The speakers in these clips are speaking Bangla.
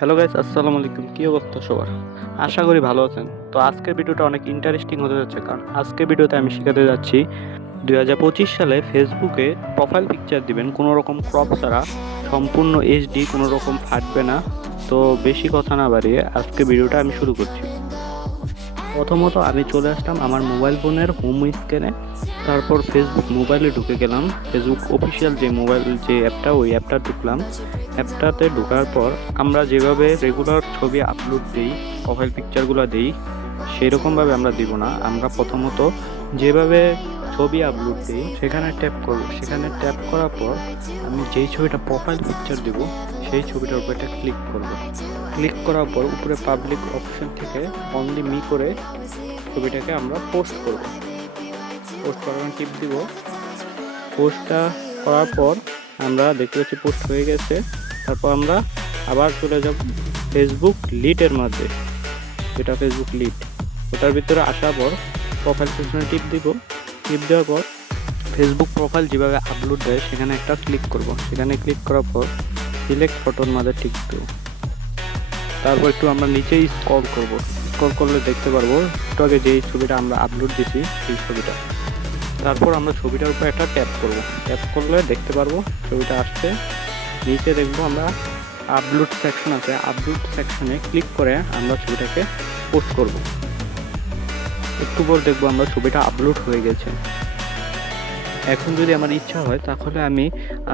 হ্যালো গাইস, আসসালামু আলাইকুম। কি অবস্থা সবার? আশা করি ভালো আছেন। তো আজকের ভিডিওটা অনেক ইন্টারেস্টিং হতে যাচ্ছে, কারণ আজকের ভিডিওতে আমি শেখাতে যাচ্ছি 2025 সালে ফেসবুকে প্রোফাইল পিকচার দিবেন কোনো রকম ক্রপ ছাড়া, সম্পূর্ণ এইচডি, কোনো রকম ফাটবে না। তো বেশি কথা না বাড়িয়ে আজকে ভিডিওটা আমি শুরু করছি। প্রথমত আমি চলে আসলাম আমার মোবাইল ফোনের হোম স্ক্রিনে, তারপর ফেসবুক মোবাইলে ঢুকে গেলাম। ফেসবুক অফিসিয়াল যে মোবাইল যে অ্যাপটা, ওই অ্যাপটা ঢুকলাম। অ্যাপটাতে ঢোকার পর আমরা যেভাবে রেগুলার ছবি আপলোড দিই, প্রোফাইল পিকচারগুলো দিই, সেই রকমভাবে আমরা দিব না। আমরা প্রথমত যেভাবে ছবি আপলোড দিই সেখানে ট্যাপ করব। সেখানে ট্যাপ করার পর আমি যেই ছবিটা প্রোফাইল পিকচার দিব সেই ছবিটার উপর একটা ক্লিক করব। ক্লিক করার পর উপরে পাবলিক অপশন থেকে অনলি মি করে ছবিটাকে আমরা পোস্ট করব। পোস্ট করার টিপ দিব। পোস্টটা করার পর আমরা দেখতে পাচ্ছি পোস্ট হয়ে গেছে। তারপর আমরা আবার চলে যাব ফেসবুক লিডের মধ্যে, যেটা ফেসবুক লিড, ওটার ভিতরে আসার পর প্রোফাইল পিকচারে টিপ দিব। টিপ দেওয়ার পর ফেসবুক প্রোফাইল যেভাবে আপলোড দেয় সেখানে একটা ক্লিক করব। সেখানে ক্লিক করার পর সিলেক্ট ফটোর মধ্যে টিক দেব। তারপর একটু আমরা নিচেই স্ক্রল করব। স্ক্রল করলে দেখতে পারবো একটু আগে যেই ছবিটা আমরা আপলোড দিছি সেই ছবিটা। তারপর আমরা ছবিটার উপর একটা ট্যাপ করব। ট্যাপ করলে দেখতে পারবো ছবিটা আসছে। নিচে দেখবো আমরা আপলোড সেকশন আছে, আপলোড সেকশনে ক্লিক করে আমরা ছবিটাকে পোস্ট করব। একটু পর দেখবো আমরা ছবিটা আপলোড হয়ে গেছে। এখন যদি আমার ইচ্ছা হয় তাহলে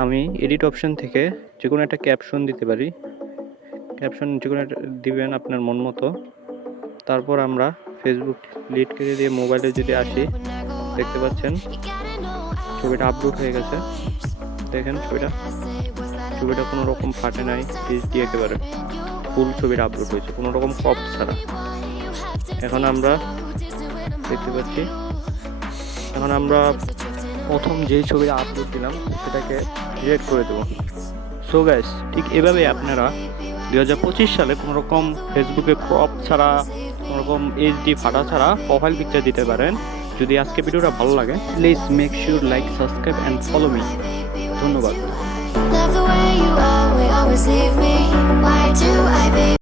আমি এডিট অপশন থেকে যে কোনো একটা ক্যাপশন দিতে পারি। ক্যাপশন যে কোনো একটা দিবেন আপনার মন মতো। তারপর আমরা ফেসবুক লিড কেটে দিয়ে মোবাইলে যদি আসি, দেখতে পাচ্ছেন ছবিটা আপলোড হয়ে গেছে। দেখেন ছবিটা কোনো রকম ফাটে নাই, এইচডি একেবারে ফুল ছবিটা আপলোড হয়েছে কোনো রকম ক্রপ ছাড়া। এখন আমরা দেখতে পাচ্ছি, এখন আমরা প্রথম যেই ছবিটা আপলোড দিলাম সেটাকে ডিলিট করে দেবো। সো গাইস, ঠিক এভাবে আপনারা 2025 সালে কোনো রকম ফেসবুকে ক্রপ ছাড়া, কোনো রকম এইচডি ফাটা ছাড়া প্রোফাইল পিকচার দিতে পারেন। যদি আজকে ভিডিওটা ভালো লাগে, please make sure like, subscribe and follow me. ধন্যবাদ। Love the way you always leave me. Why do I, babe?